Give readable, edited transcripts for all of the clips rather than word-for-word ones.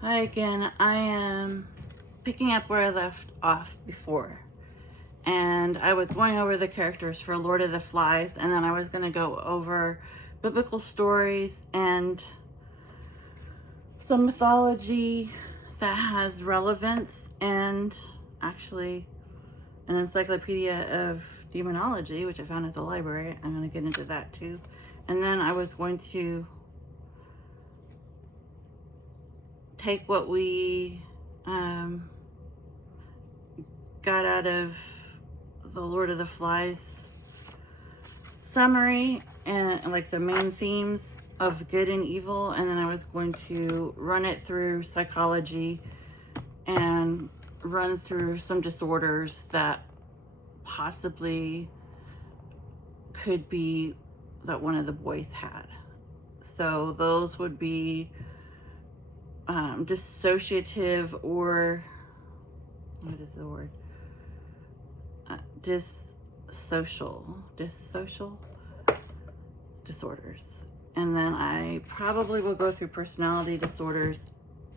Hi again. I am picking up where I left off before. And I was going over the characters for Lord of the Flies, and then I was going to go over biblical stories and some mythology that has relevance, and actually an encyclopedia of demonology, which I found at the library. I'm going to get into that too. And then I was going to take what we got out of the Lord of the Flies summary and like the main themes of good and evil, and then I was going to run it through psychology and run through some disorders that possibly could be that one of the boys had. So those would be dissociative, or what is the word? Dissocial disorders. And then I probably will go through personality disorders,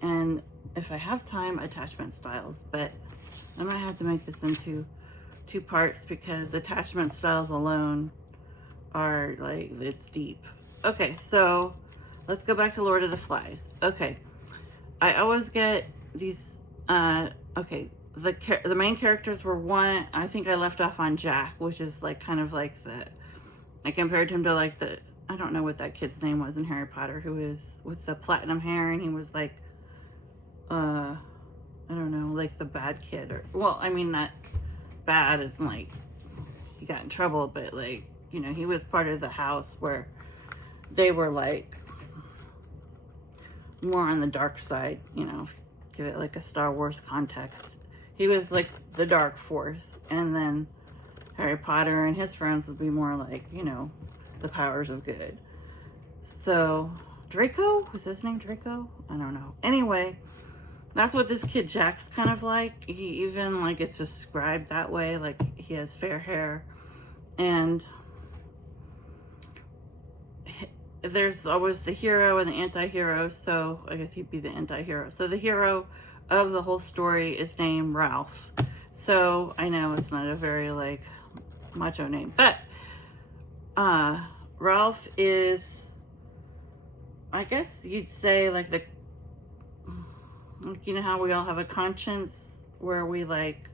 and if I have time, attachment styles. But I might have to make this into two parts because attachment styles alone are like, it's deep. Okay, so let's go back to Lord of the Flies. Okay, I always get these okay, the main characters were one. I think I left off on Jack, which is like kind of like I compared him to like I don't know what that kid's name was in Harry Potter, who is with the platinum hair, and he was like I don't know, like the bad kid, or, well, I mean, not bad as in like he got in trouble, but like, you know, he was part of the house where they were like more on the dark side, you know, give it like a Star Wars context. He was like the dark force, and then Harry Potter and his friends would be more like, you know, the powers of good. So Draco, was his name Draco? I don't know. Anyway, that's what this kid Jack's kind of like. He even like it's described that way, like he has fair hair, and there's always the hero and the anti-hero, so I guess he'd be the anti-hero. So the hero of the whole story is named Ralph. So I know it's not a very like macho name, but Ralph is, I guess you'd say, like you know how we all have a conscience where we like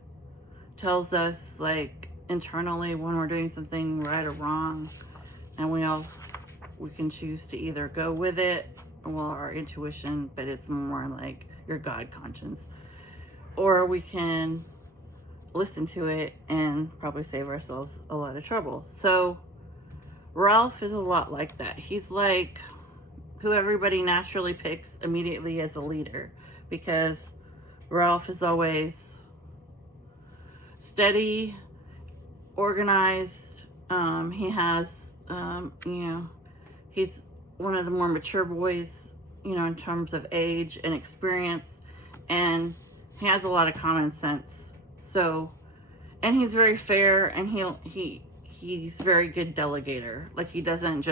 tells us like internally when we're doing something right or wrong, and we can choose to either go with it, well, our intuition, but it's more like your God conscience, or we can listen to it and probably save ourselves a lot of trouble. So Ralph is a lot like that. He's like who everybody naturally picks immediately as a leader, because Ralph is always steady, organized. He has, you know, he's one of the more mature boys, you know, in terms of age and experience, and he has a lot of common sense. So, and he's very fair, and he's very good delegator. Like he doesn't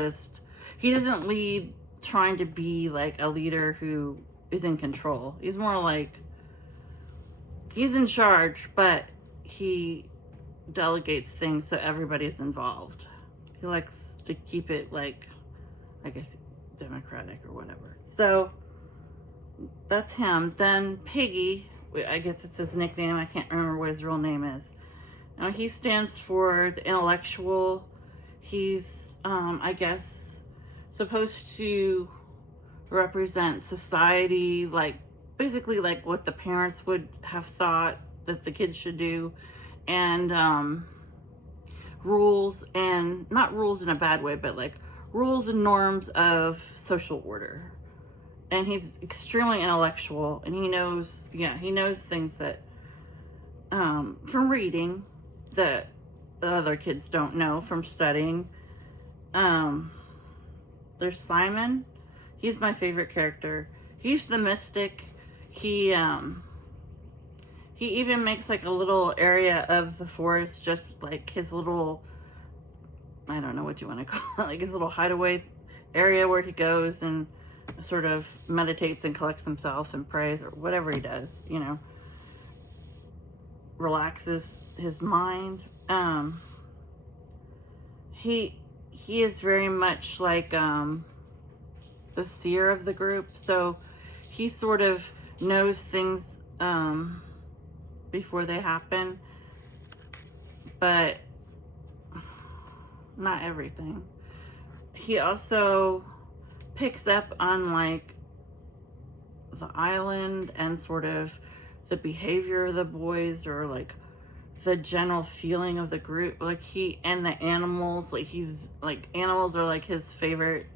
lead trying to be like a leader who is in control. He's more like he's in charge, but he delegates things so everybody's involved. He likes to keep it like, I guess, democratic or whatever. So that's him. Then Piggy, I guess it's his nickname. I can't remember what his real name is. Now he stands for the intellectual. He's, I guess, supposed to represent society, like basically like what the parents would have thought that the kids should do, and rules, and not rules in a bad way, but like rules and norms of social order. And he's extremely intellectual, and he knows things that from reading that other kids don't know from studying. There's Simon. He's my favorite character. He's the mystic. He even makes like a little area of the forest, just like his little, I don't know what you want to call it, like his little hideaway area where he goes and sort of meditates and collects himself and prays or whatever he does, relaxes his mind. He is very much like the seer of the group, so he sort of knows things before they happen, but not everything. He also picks up on like the island and sort of the behavior of the boys, or like the general feeling of the group, like he and the animals, like he's like, animals are like his favorite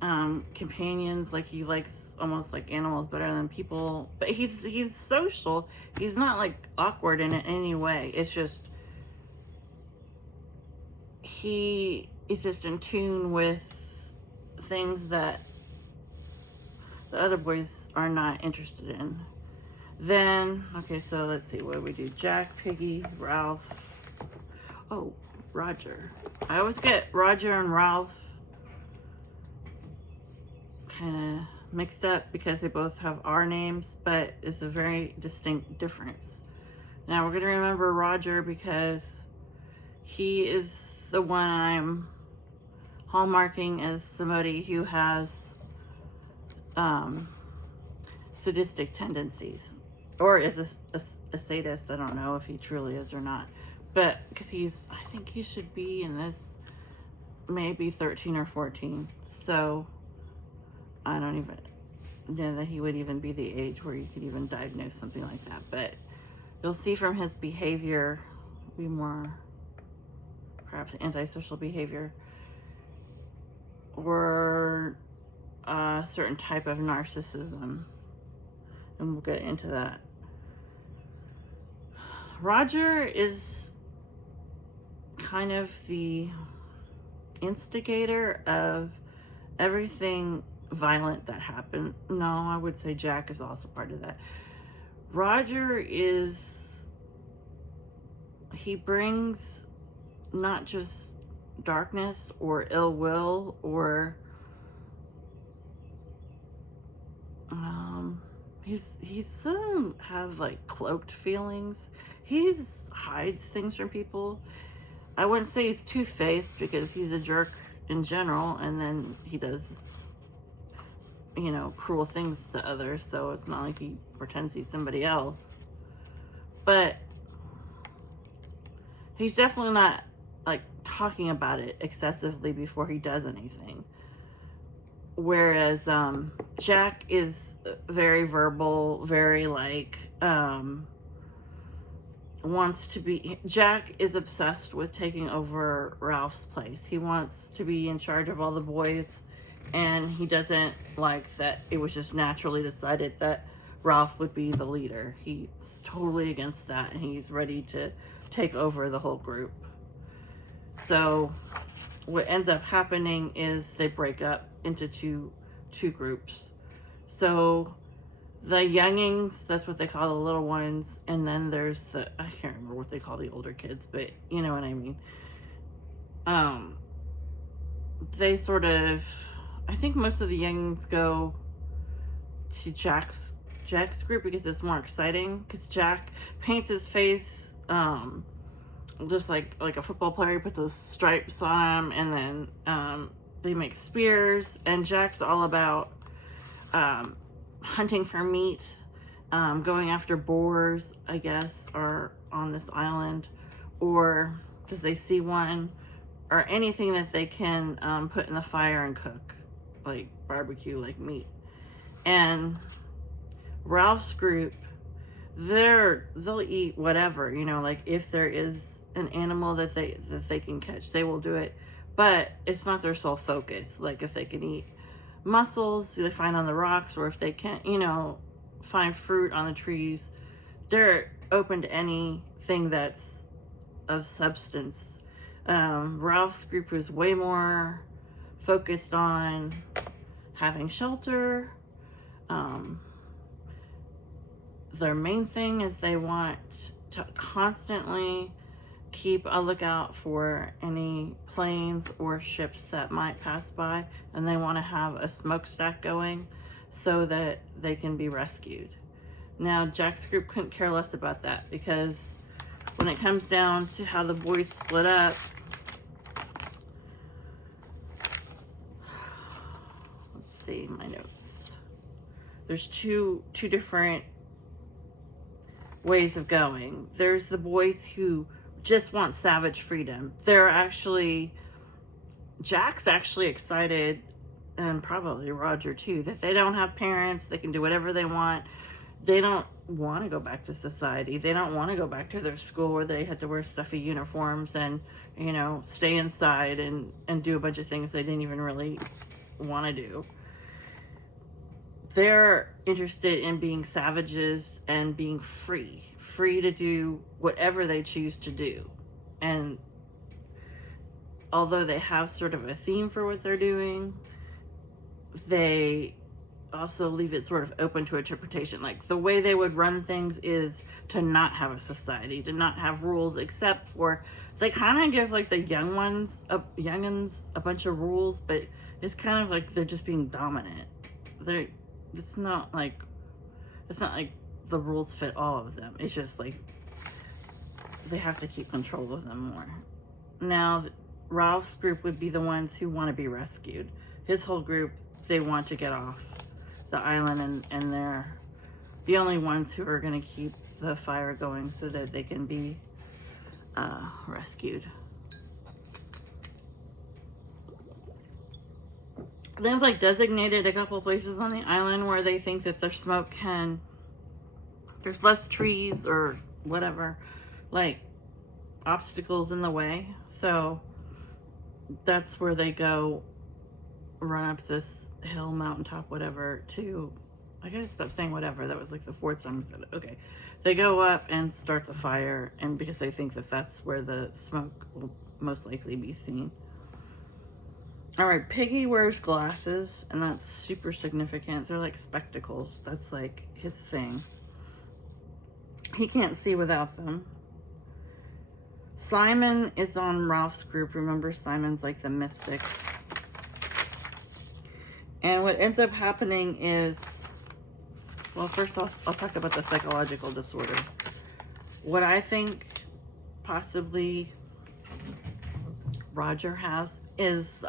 companions. Like he likes almost like animals better than people, but he's social. He's not like awkward in any way. It's just he is just in tune with things that the other boys are not interested in. Then, okay, so let's see, what do we do? Jack, Piggy, Ralph. Oh, Roger. I always get Roger and Ralph kind of mixed up because they both have R names, but it's a very distinct difference. Now we're going to remember Roger because he is the one I'm hallmarking as somebody who has sadistic tendencies, or is a sadist. I don't know if he truly is or not, but because I think he should be in this maybe 13 or 14, so I don't even know that he would even be the age where you could even diagnose something like that. But you'll see from his behavior, be more perhaps antisocial behavior, or a certain type of narcissism, and we'll get into that. Roger is kind of the instigator of everything violent that happened. No, I would say Jack is also part of that. Roger he brings not just darkness or ill will, or he's have like cloaked feelings. He hides things from people. I wouldn't say he's two-faced because he's a jerk in general, and then he does cruel things to others, so it's not like he pretends he's somebody else. But he's definitely not like talking about it excessively before he does anything. Whereas Jack is very verbal, very like Jack is obsessed with taking over Ralph's place. He wants to be in charge of all the boys, and he doesn't like that it was just naturally decided that Ralph would be the leader. He's totally against that, and he's ready to take over the whole group. So what ends up happening is they break up into two groups. So the youngings, that's what they call the little ones, and then there's I can't remember what they call the older kids, but you know what I mean. They sort of, I think most of the youngings go to Jack's group because it's more exciting, because Jack paints his face just like a football player. He puts those stripes on him, and then they make spears, and Jack's all about hunting for meat, going after boars, I guess, are on this island, or because they see one, or anything that they can put in the fire and cook, like barbecue, like meat. And Ralph's group, they'll eat whatever, like if there is an animal that they can catch, they will do it, but it's not their sole focus. Like if they can eat mussels they find on the rocks, or if they can't find fruit on the trees, they're open to anything that's of substance. Ralph's group is way more focused on having shelter. Their main thing is they want to constantly keep a lookout for any planes or ships that might pass by, and they want to have a smokestack going so that they can be rescued. Now, Jack's group couldn't care less about that, because when it comes down to how the boys split up, let's see my notes. There's two different ways of going. There's the boys who just want savage freedom. Jack's actually excited, and probably Roger too, that they don't have parents. They can do whatever they want. They don't want to go back to society. They don't want to go back to their school where they had to wear stuffy uniforms and, you know, stay inside and do a bunch of things they didn't even really want to do. They're interested in being savages and being free to do whatever they choose to do. And although they have sort of a theme for what they're doing, they also leave it sort of open to interpretation. Like, the way they would run things is to not have a society, to not have rules, except for, they kind of give like the youngins a bunch of rules, but it's kind of like they're just being dominant. It's not like the rules fit all of them. It's just like they have to keep control of them more. Now, Ralph's group would be the ones who want to be rescued. His whole group, they want to get off the island, and they're the only ones who are going to keep the fire going so that they can be rescued. They've like designated a couple places on the island where they think that their smoke there's less trees or whatever, like obstacles in the way. So that's where they go, run up this hill, mountaintop, whatever, to, I gotta stop saying whatever. That was like the fourth time I said it. Okay. They go up and start the fire, and because they think that that's where the smoke will most likely be seen. All right, Piggy wears glasses, and that's super significant. They're like spectacles. That's like his thing. He can't see without them. Simon is on Ralph's group. Remember, Simon's like the mystic. And what ends up happening is, well, first I'll talk about the psychological disorder. What I think possibly Roger has is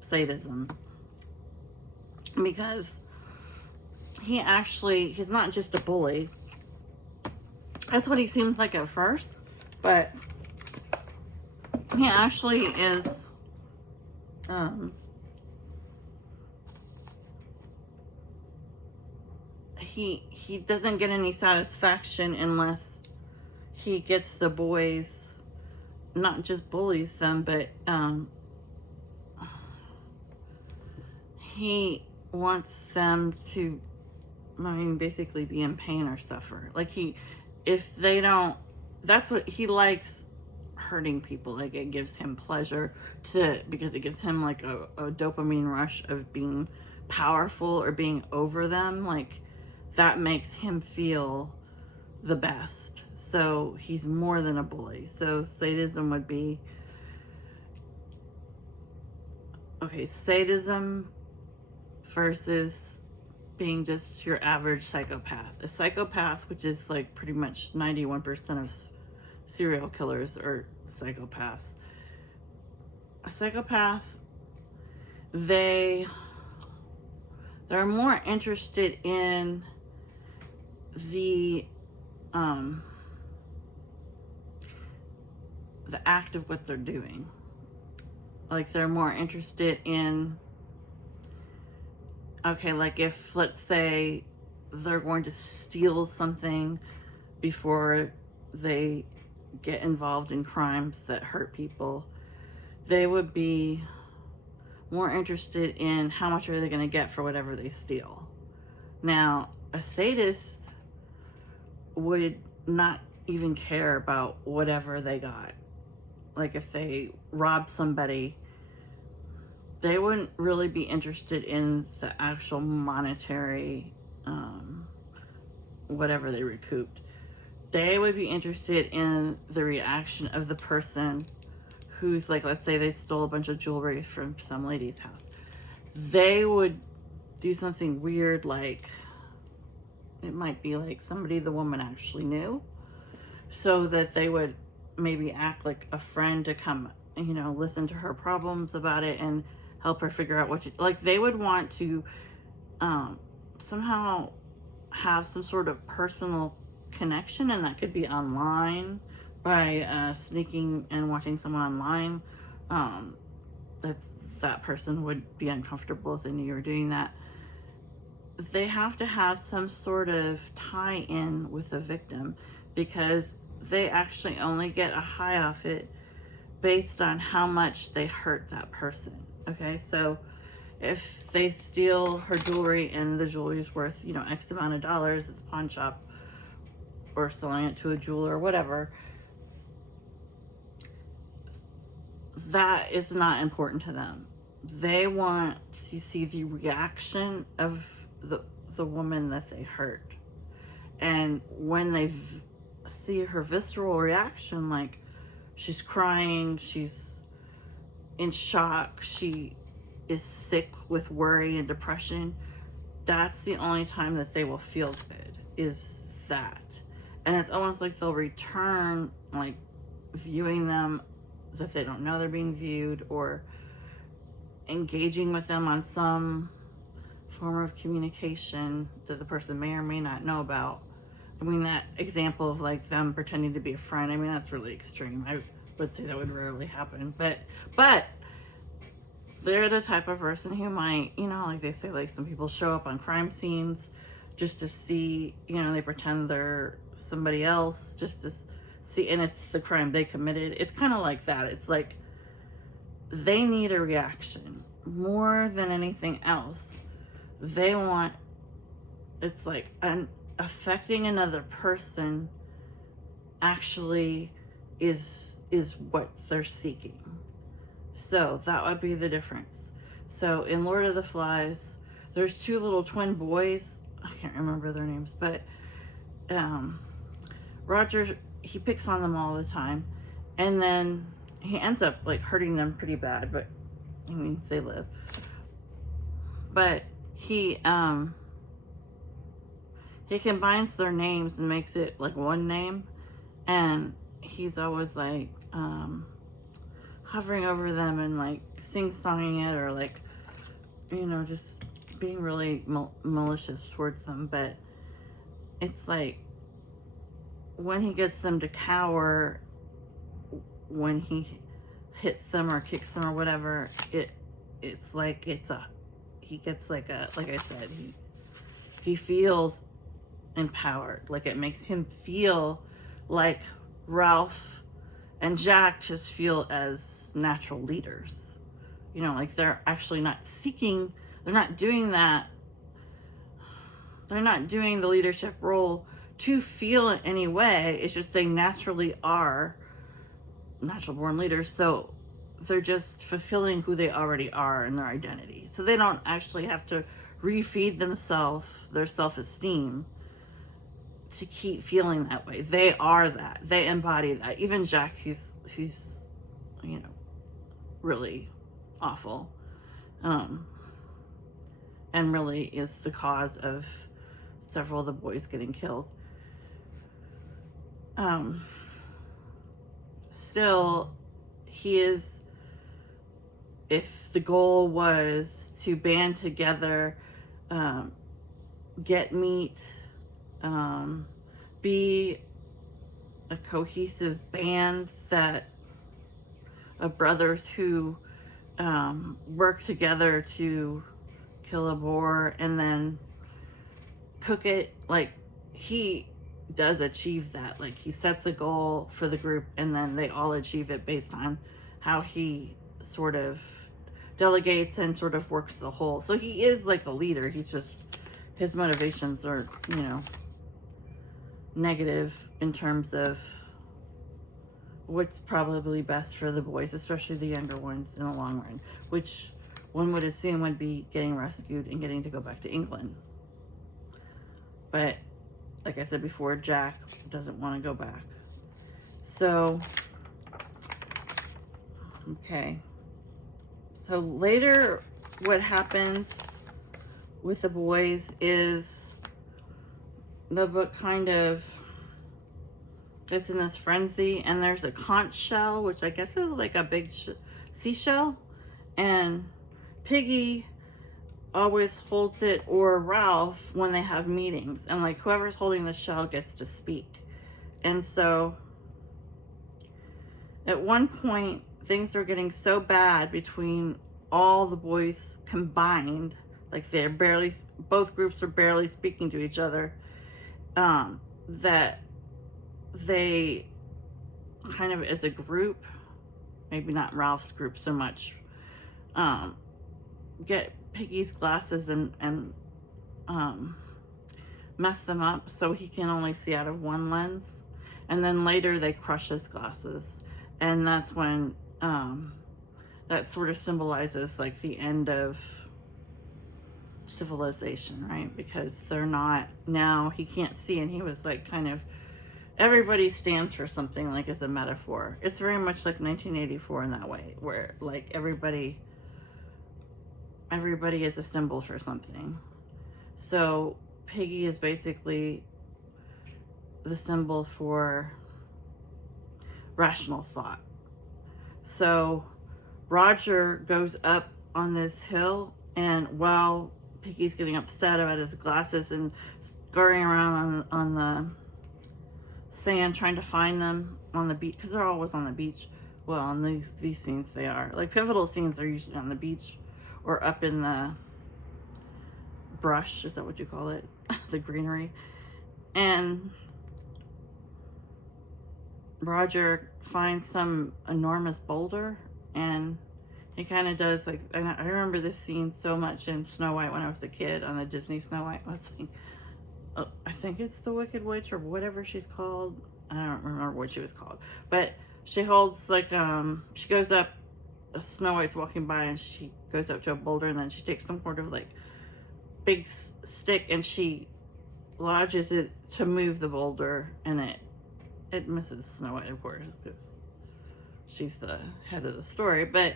sadism, because he's not just a bully. That's what he seems like at first, but he actually is he doesn't get any satisfaction unless he gets the boys, not just bullies them, but he wants them to, I mean, basically be in pain or suffer. Like, if they don't, that's what he likes, hurting people. Like, it gives him pleasure because it gives him like a dopamine rush of being powerful or being over them. Like, that makes him feel the best. So he's more than a bully. So sadism would be, okay, sadism versus being just your average psychopath. A psychopath, which is like pretty much 91% of serial killers are psychopaths. A psychopath, they're more interested in the act of what they're doing. Like, they're more interested in, okay, like if, let's say, they're going to steal something before they get involved in crimes that hurt people, they would be more interested in how much are they going to get for whatever they steal. Now, a sadist would not even care about whatever they got. Like, if they rob somebody, they wouldn't really be interested in the actual monetary whatever they recouped. they would be interested in the reaction of the person who's like, let's say they stole a bunch of jewelry from some lady's house. They would do something weird, like it might be like somebody the woman actually knew, so that they would maybe act like a friend to come, listen to her problems about it and help her figure out what like they would want to somehow have some sort of personal connection, and that could be online by sneaking and watching someone online that person would be uncomfortable if they knew you were doing that. They have to have some sort of tie-in with the victim, because they actually only get a high off it based on how much they hurt that person. Okay, so if they steal her jewelry and the jewelry is worth, X amount of dollars at the pawn shop, or selling it to a jeweler or whatever, that is not important to them. They want to see the reaction of the woman that they hurt. And when they see her visceral reaction, like she's crying, she's in shock, she is sick with worry and depression, that's the only time that they will feel good, is that. And it's almost like they'll return, like viewing them that they don't know they're being viewed, or engaging with them on some form of communication that the person may or may not know about. I mean, that example of like them pretending to be a friend, I mean, that's really extreme. I would say that would rarely happen, but they're the type of person who might, like they say, like some people show up on crime scenes just to see, they pretend they're somebody else just to see, and it's the crime they committed. It's kind of like that. It's like they need a reaction more than anything else. They want, it's like affecting another person actually is what they're seeking. So that would be the difference. So in Lord of the Flies, there's two little twin boys. I can't remember their names, but Roger, he picks on them all the time, and then he ends up like hurting them pretty bad, but I mean, they live. But he combines their names and makes it like one name, and he's always like hovering over them and like sing-songing it, or like, just being really malicious towards them. But it's like when he gets them to cower, when he hits them or kicks them or whatever, it's like he gets like I said, he feels empowered. Like it makes him feel like Ralph and Jack just feel as natural leaders. Like they're actually not seeking, they're not doing that. They're not doing the leadership role to feel in any way. It's just they naturally are natural born leaders. So they're just fulfilling who they already are in their identity. So they don't actually have to refeed themselves their self-esteem to keep feeling that way. They are that. They embody that. Even Jack, who's really awful, and really is the cause of several of the boys getting killed. Still, he is, if the goal was to band together, get meat, be a cohesive band of brothers who work together to kill a boar and then cook it, like he does achieve that. Like he sets a goal for the group and then they all achieve it based on how he sort of delegates and sort of works the whole. So he is like a leader. He's just, his motivations are, negative in terms of what's probably best for the boys, especially the younger ones in the long run, which one would assume would be getting rescued and getting to go back to England. But like I said before, Jack doesn't want to go back. So, okay. So later, what happens with the boys is the book kind of gets in this frenzy, and there's a conch shell, which I guess is like a big seashell, and Piggy always holds it, or Ralph, when they have meetings, and like whoever's holding the shell gets to speak. And so at one point things are getting so bad between all the boys combined, like they're barely, both groups are barely speaking to each other, that they kind of as a group, maybe not Ralph's group so much, get Piggy's glasses and mess them up so he can only see out of one lens. And then later they crush his glasses. And that's when that sort of symbolizes like the end of civilization, right? Because they're not, now he can't see, and he was like kind of, everybody stands for something, like as a metaphor. It's very much like 1984 in that way, where like everybody is a symbol for something. So Piggy is basically the symbol for rational thought. So Roger goes up on this hill, and while Piggy's getting upset about his glasses and scurrying around on the sand trying to find them on the beach, because they're always on the beach. Well, in these scenes they are. Like pivotal scenes are usually on the beach or up in the brush, is that what you call it? The greenery. And Roger finds some enormous boulder, and he kind of does like, and I remember this scene so much in Snow White when I was a kid, on the Disney Snow White. I was like, oh, I think it's the Wicked Witch or whatever she's called. I don't remember what she was called, but she holds like, she goes up, Snow White's walking by, and she goes up to a boulder, and then she takes some sort of like big stick, and she lodges it to move the boulder, and it misses Snow White, of course, because she's the head of the story. But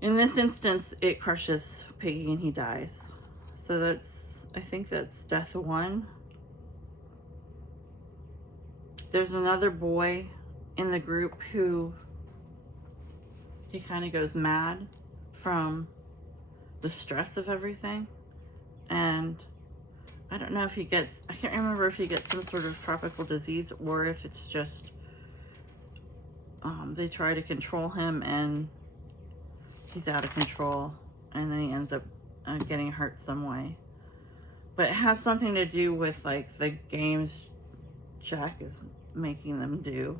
in this instance, it crushes Piggy and he dies. So that's, I think that's death one. There's another boy in the group who, he kind of goes mad from the stress of everything. And I don't know if he gets, I can't remember if he gets some sort of tropical disease, or if it's just, they try to control him and he's out of control, and then he ends up getting hurt some way. But it has something to do with like the games Jack is making them do.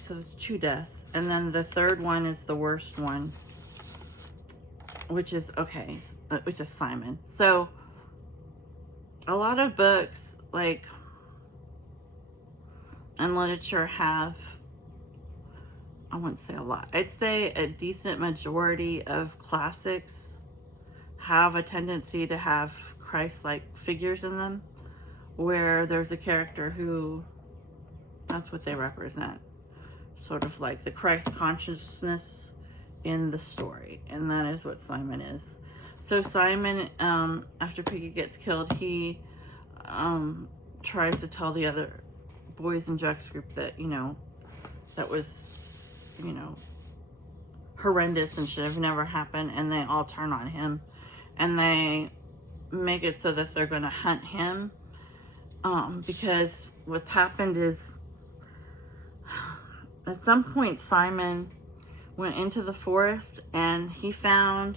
So there's 2 deaths. And then the third one is the worst one, which is, okay, which is Simon. So a lot of books, like, and literature have, I wouldn't say a lot, I'd say a decent majority of classics have a tendency to have Christ-like figures in them, where there's a character who, that's what they represent, sort of like the Christ consciousness in the story, and that is what Simon is. So Simon, after Piggy gets killed, he tries to tell the other boys in Jack's group that, you know, that was, you know, horrendous and should have never happened, and they all turn on him, and they make it so that they're going to hunt him, because what's happened is, at some point Simon went into the forest and he found,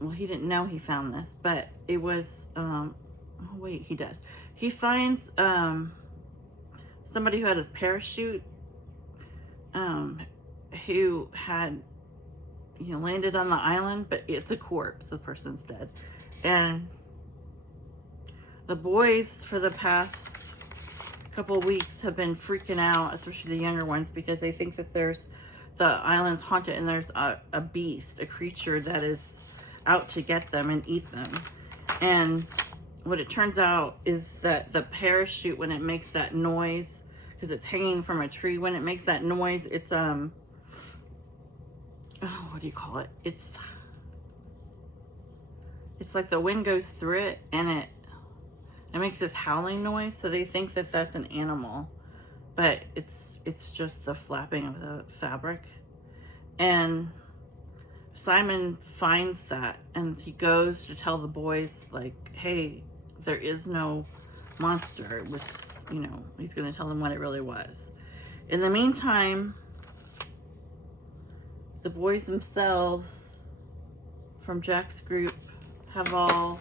well, he didn't know he found this, but it was, oh wait, he does. He finds somebody who had a parachute, who had, you know, landed on the island, but it's a corpse, the person's dead. And the boys for the past couple of weeks have been freaking out, especially the younger ones, because they think that the island's haunted, and there's a beast, a creature that is out to get them and eat them. And what it turns out is that the parachute, when it makes that noise, because it's hanging from a tree, when it makes that noise, it's oh, what do you call it? It's like the wind goes through it, and it makes this howling noise. So they think that that's an animal, but it's just the flapping of the fabric. And Simon finds that, and he goes to tell the boys, like, hey, there is no monster. With, you know, he's going to tell them what it really was. In the meantime, the boys themselves from Jack's group have all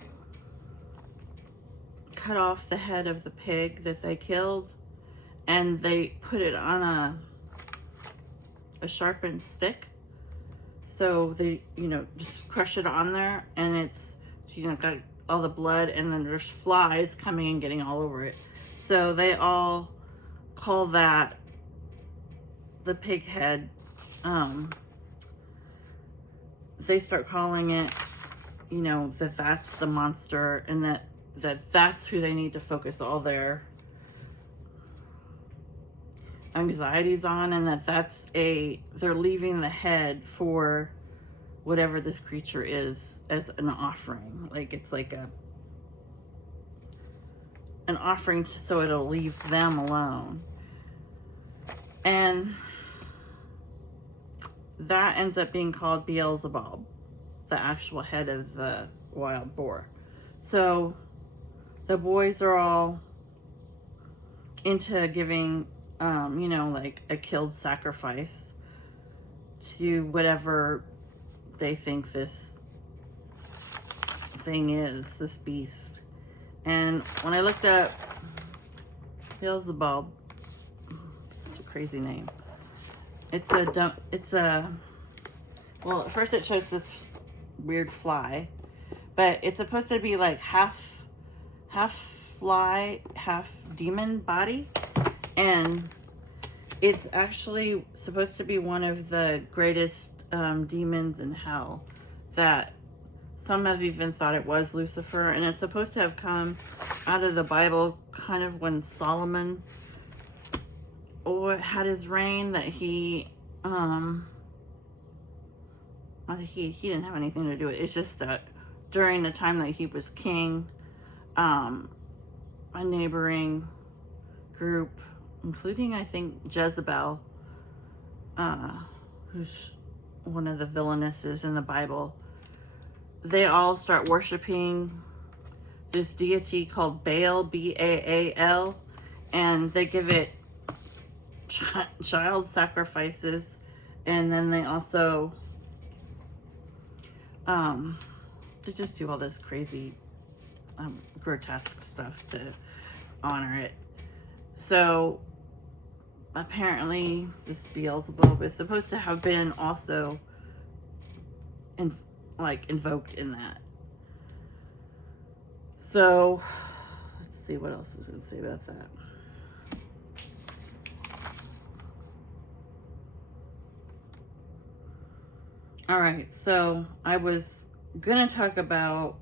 cut off the head of the pig that they killed, and they put it on a sharpened stick. So they, you know, just crush it on there, and it's, you know, got all the blood, and then there's flies coming and getting all over it. So they all call that the pig head. They start calling it, you know, that that's the monster, and that's who they need to focus all their anxieties on, and they're leaving the head for whatever this creature is as an offering. Like, it's like an offering so it'll leave them alone. And that ends up being called Beelzebub, the actual head of the wild boar. So the boys are all into giving, you know, like a killed sacrifice to whatever they think this thing is, this beast. And when I looked up Beelzebub, such a crazy name. Well, at first it shows this weird fly, but it's supposed to be like half fly, half demon body. And it's actually supposed to be one of the greatest demons in hell. That some have even thought it was Lucifer, and it's supposed to have come out of the Bible kind of when Solomon had his reign, that he didn't have anything to do with it. It's just that during the time that he was king, a neighboring group, including, I think, Jezebel, who's one of the villainesses in the Bible, they all start worshiping this deity called Baal, B-A-A-L, and they give it child sacrifices, and then they also they just do all this crazy grotesque stuff to honor it. So apparently this Beelzebub is supposed to have been also invoked in that. So let's see what else I was going to say about that. All right, so I was going to talk about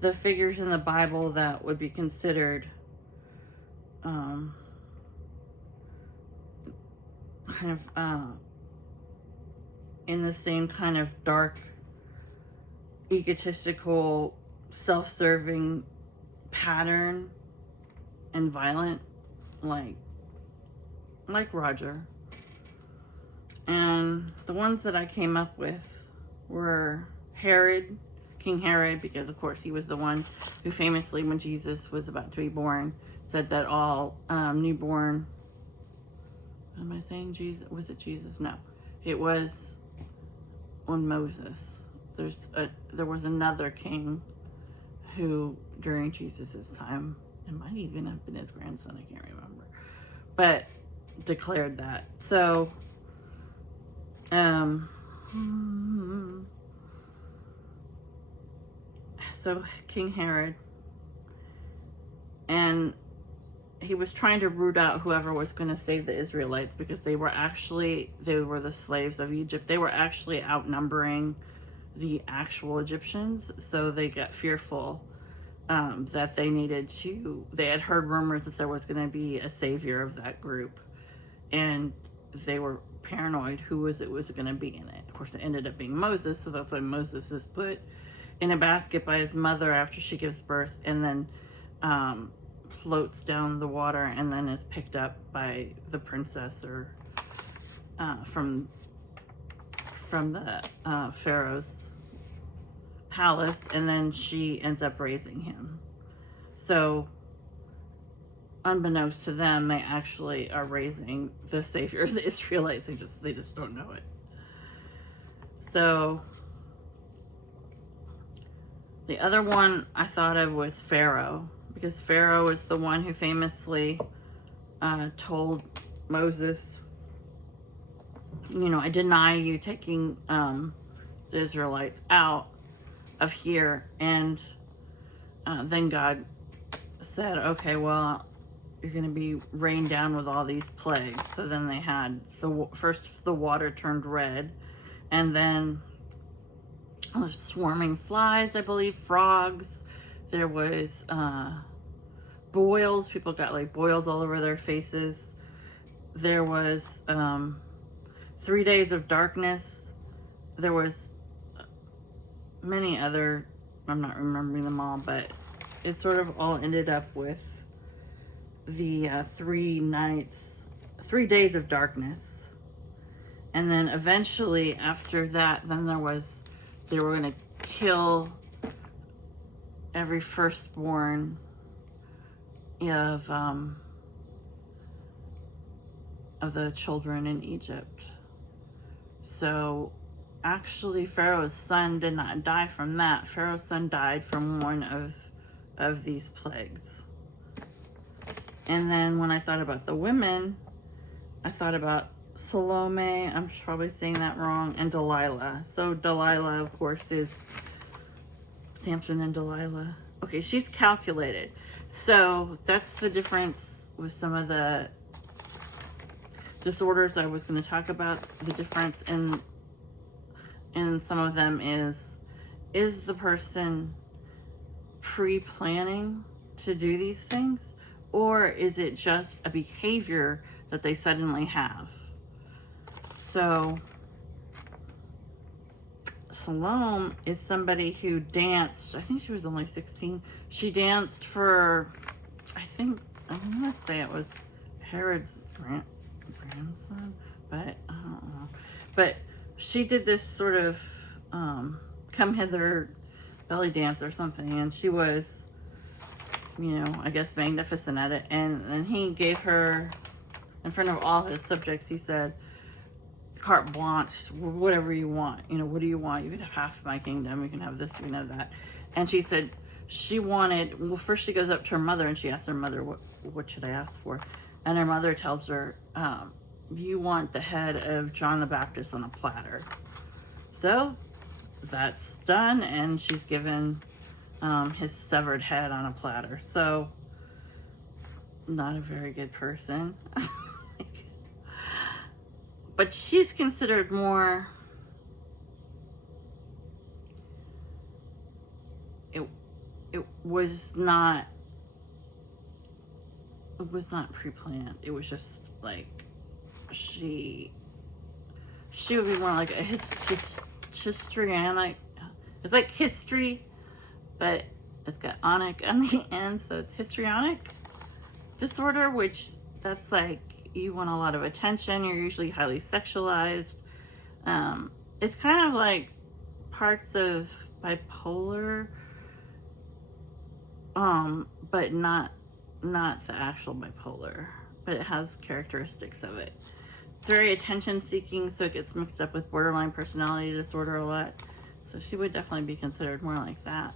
the figures in the Bible that would be considered kind of in the same kind of dark, egotistical, self-serving pattern and violent, like Roger. And the ones that I came up with were Herod, King Herod, because of course he was the one who famously, when Jesus was about to be born, said that all newborn, am I saying Jesus? Was it Jesus? No, it was on Moses. There was another king who, during Jesus's time, it might even have been his grandson, I can't remember, but declared that. So King Herod, and he was trying to root out whoever was going to save the Israelites, because they were the slaves of Egypt. They were actually outnumbering the actual Egyptians, so they got fearful that they had heard rumors that there was going to be a savior of that group, and they were paranoid who was going to be in it. Of course, it ended up being Moses, so that's why Moses is put in a basket by his mother after she gives birth, and then floats down the water, and then is picked up by the princess or from the Pharaoh's palace, and then she ends up raising him. So unbeknownst to them, they actually are raising the savior of the Israelites. They just don't know it. So the other one I thought of was Pharaoh, because Pharaoh is the one who famously told Moses, I deny you taking the Israelites out of here. And then God said, okay, well, you're going to be rained down with all these plagues. So then they had first the water turned red, and then swarming flies, I believe, frogs. There was boils. People got like boils all over their faces. There was 3 days of darkness. There was many other, I'm not remembering them all, but it sort of all ended up with the 3 days of darkness. And then eventually after that, then they were going to kill every firstborn of the children in Egypt. So actually Pharaoh's son did not die from that. Pharaoh's son died from one of these plagues. And then when I thought about the women, I thought about Salome, I'm probably saying that wrong, and Delilah. So Delilah, of course, is Samson and Delilah. Okay, she's calculated. So that's the difference with some of the disorders I was going to talk about. The difference in some of them is the person pre-planning to do these things, or is it just a behavior that they suddenly have? So Salome is somebody who danced, I think she was only 16. She danced for, I'm going to say it was Herod's grandson, but I don't know. But she did this sort of come hither belly dance or something, and she was, I guess magnificent at it. And he gave her, in front of all his subjects, he said, carte blanche, whatever you want. What do you want? You can have half my kingdom. You can have this, you can have that. And she said she wanted, first she goes up to her mother and she asks her mother, what should I ask for? And her mother tells her, you want the head of John the Baptist on a platter. So that's done, and she's given his severed head on a platter. So not a very good person. But she's considered more, it was not pre-planned. It was just like she would be more like a histrionic. It's like history, but it's got onic on the end, so it's histrionic disorder, which that's like you want a lot of attention. You're usually highly sexualized. It's kind of like parts of bipolar, but not the actual bipolar, but it has characteristics of it. It's very attention seeking, so it gets mixed up with borderline personality disorder a lot. So she would definitely be considered more like that.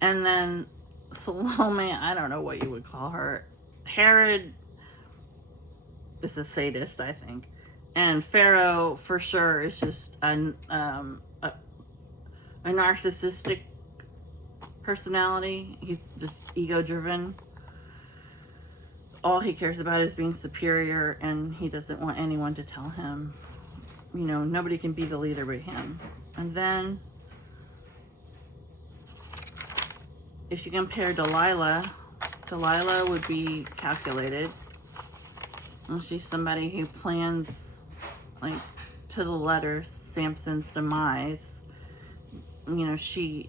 And then Salome, I don't know what you would call her. Herod is a sadist, I think. And Pharaoh, for sure, is just a narcissistic personality. He's just ego-driven. All he cares about is being superior, and he doesn't want anyone to tell him. Nobody can be the leader but him. And then if you compare Delilah would be calculated. And she's somebody who plans, like, to the letter Samson's demise. You know, she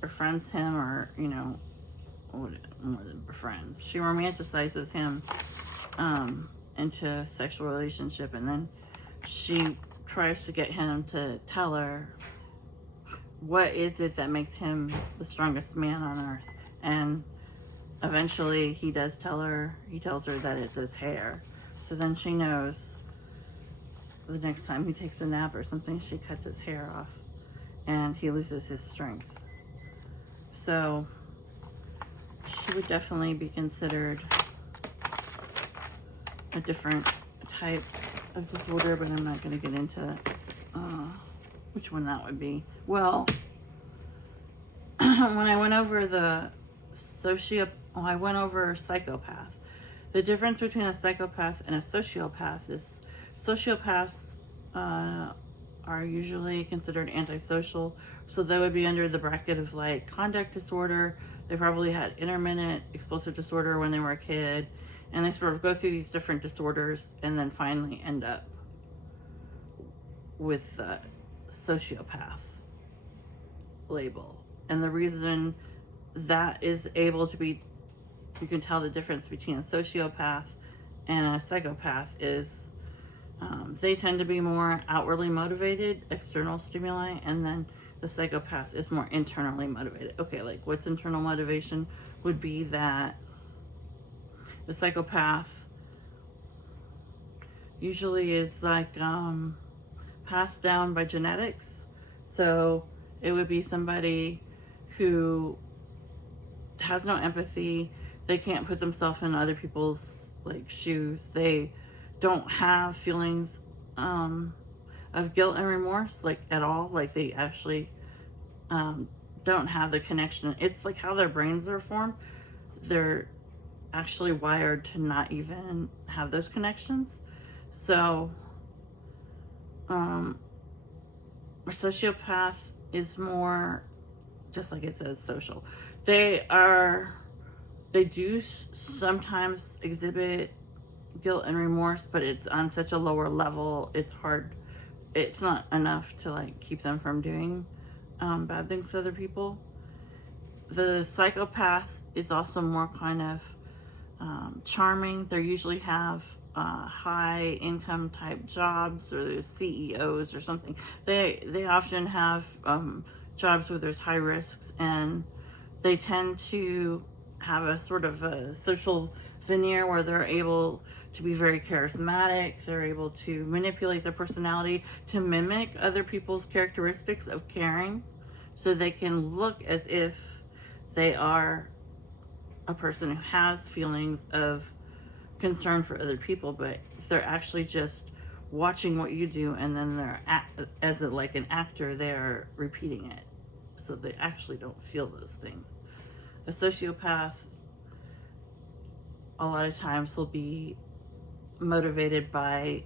befriends him, or, you know, more than befriends. She romanticizes him into a sexual relationship, and then she tries to get him to tell her what is it that makes him the strongest man on earth. And eventually he does tell her, he tells her that it's his hair. So then she knows the next time he takes a nap or something, she cuts his hair off and he loses his strength. So she would definitely be considered a different type of disorder, but I'm not going to get into which one that would be. Well, when I went over I went over psychopath. The difference between a psychopath and a sociopath is sociopaths are usually considered antisocial, so they would be under the bracket of like conduct disorder. They probably had intermittent explosive disorder when they were a kid, and they sort of go through these different disorders and then finally end up with the sociopath label. And the reason that is able to be, you can tell the difference between a sociopath and a psychopath is they tend to be more outwardly motivated, external stimuli, and then the psychopath is more internally motivated. Okay, like what's internal motivation would be that the psychopath usually is like passed down by genetics. So it would be somebody who has no empathy. They can't put themselves in other people's like shoes. They don't have feelings of guilt and remorse, like at all. Like they actually don't have the connection. It's like how their brains are formed. They're actually wired to not even have those connections. So a sociopath is more, just like it says, social. They do sometimes exhibit guilt and remorse, but it's on such a lower level, it's hard, it's not enough to like keep them from doing bad things to other people. The psychopath is also more kind of charming. They usually have high income type jobs, or they're CEOs or something. They often have jobs where there's high risks, and they tend to have a sort of a social veneer where they're able to be very charismatic. They're able to manipulate their personality to mimic other people's characteristics of caring, so they can look as if they are a person who has feelings of concern for other people, but they're actually just watching what you do, and then they're like an actor, they're repeating it, so they actually don't feel those things. A sociopath a lot of times will be motivated by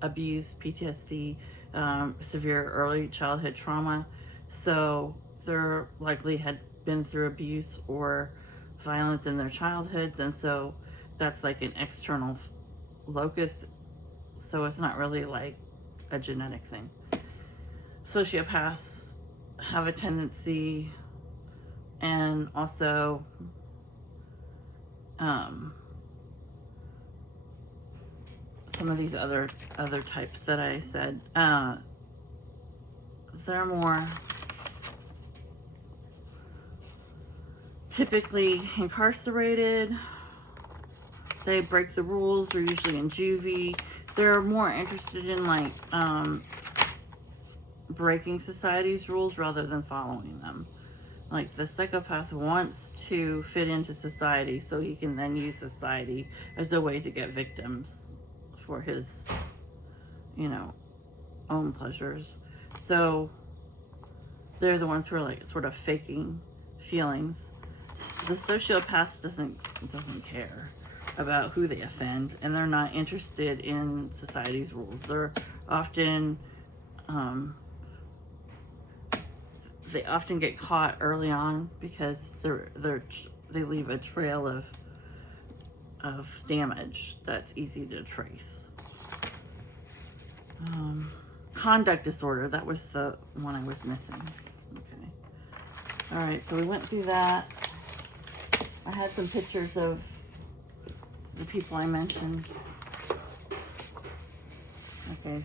abuse, PTSD, severe early childhood trauma. So they're likely had been through abuse or violence in their childhoods, and so that's like an external locus. So it's not really like a genetic thing. Sociopaths have a tendency, and also some of these other types that I said, they're more typically incarcerated. They break the rules. They're usually in juvie. They're more interested in like breaking society's rules rather than following them. Like the psychopath wants to fit into society, so he can then use society as a way to get victims for his, own pleasures. So they're the ones who are like sort of faking feelings. The sociopath doesn't care about who they offend, and they're not interested in society's rules. They're often they often get caught early on because they leave a trail of damage that's easy to trace. Conduct disorder, that was the one I was missing. Okay. All right, so we went through that. I had some pictures of the people I mentioned. Okay.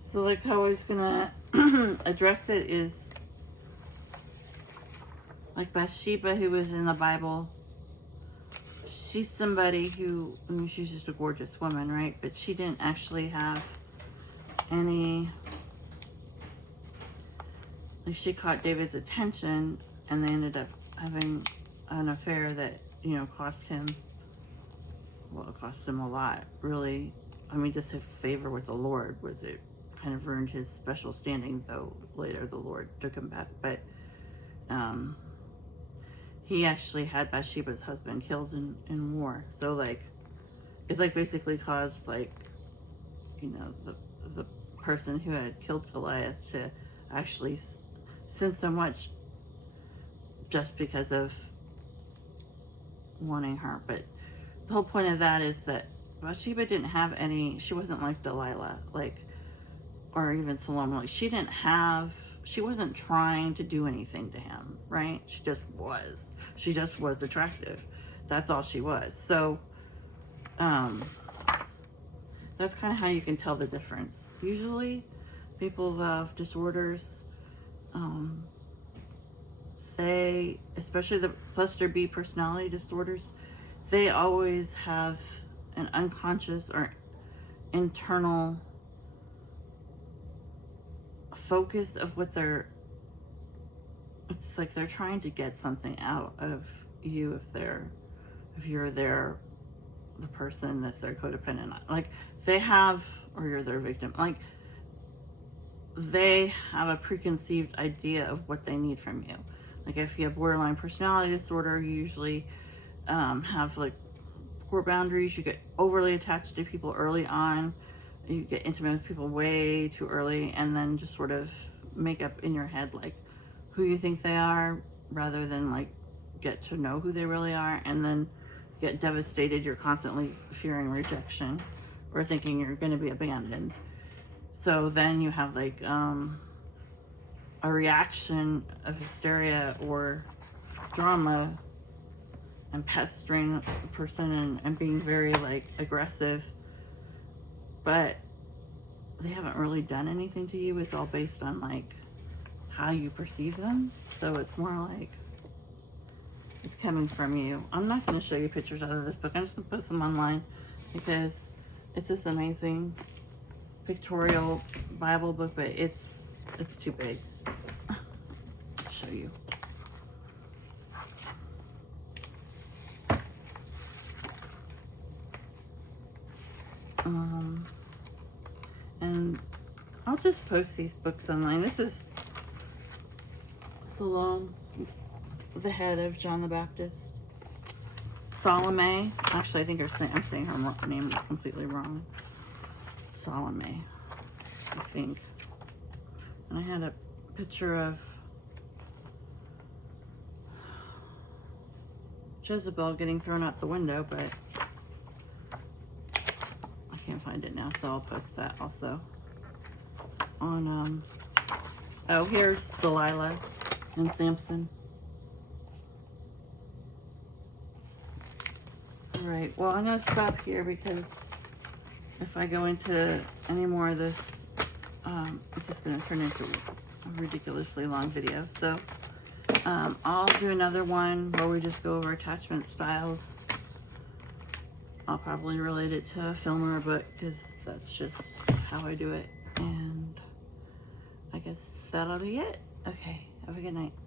So like how I was gonna address it is like Bathsheba, who was in the Bible. She's somebody who, I mean, she's just a gorgeous woman, right? But she didn't actually have any, like, she caught David's attention and they ended up having an affair that, you know, cost him, well, it cost him a lot, really. I mean, just his favor with the Lord was it kind of ruined his special standing, though later the Lord took him back. But he actually had Bathsheba's husband killed in war. So like, it's like basically caused, like, you know, the person who had killed Goliath to actually sin so much just because of wanting her. But the whole point of that is that Bathsheba didn't have any, she wasn't like Delilah, like, or even Salome. Like, she wasn't trying to do anything to him, right? She just was attractive. That's all she was. So that's kind of how you can tell the difference. Usually people have disorders, they, especially the cluster B personality disorders, they always have an unconscious or internal focus of what it's like they're trying to get something out of you if you're the person that they're codependent on. Like, they have, or you're their victim, like, they have a preconceived idea of what they need from you. Like, if you have borderline personality disorder, you usually have, like, poor boundaries. You get overly attached to people early on. You get intimate with people way too early, and then just sort of make up in your head, like, who you think they are, rather than, like, get to know who they really are, and then get devastated. You're constantly fearing rejection or thinking you're going to be abandoned. So then you have, like, a reaction of hysteria or drama and pestering a person and being very, like, aggressive. But they haven't really done anything to you. It's all based on, like, how you perceive them. So it's more like it's coming from you. I'm not going to show you pictures out of this book. I'm just going to post them online because it's this amazing pictorial Bible book, but it's too big. I'll show you. And I'll just post these books online. This is Salome, the head of John the Baptist. Salome. Actually, I think I'm saying her name completely wrong. Salome, I think. And I had a picture of Jezebel getting thrown out the window, but I can't find it now, so I'll post that also on, oh, here's Delilah and Samson. All right, well, I'm going to stop here because if I go into any more of this, it's just going to turn into a ridiculously long video. So I'll do another one where we just go over attachment styles. I'll probably relate it to a film or a book because that's just how I do it. And I guess that'll be it. Okay, have a good night.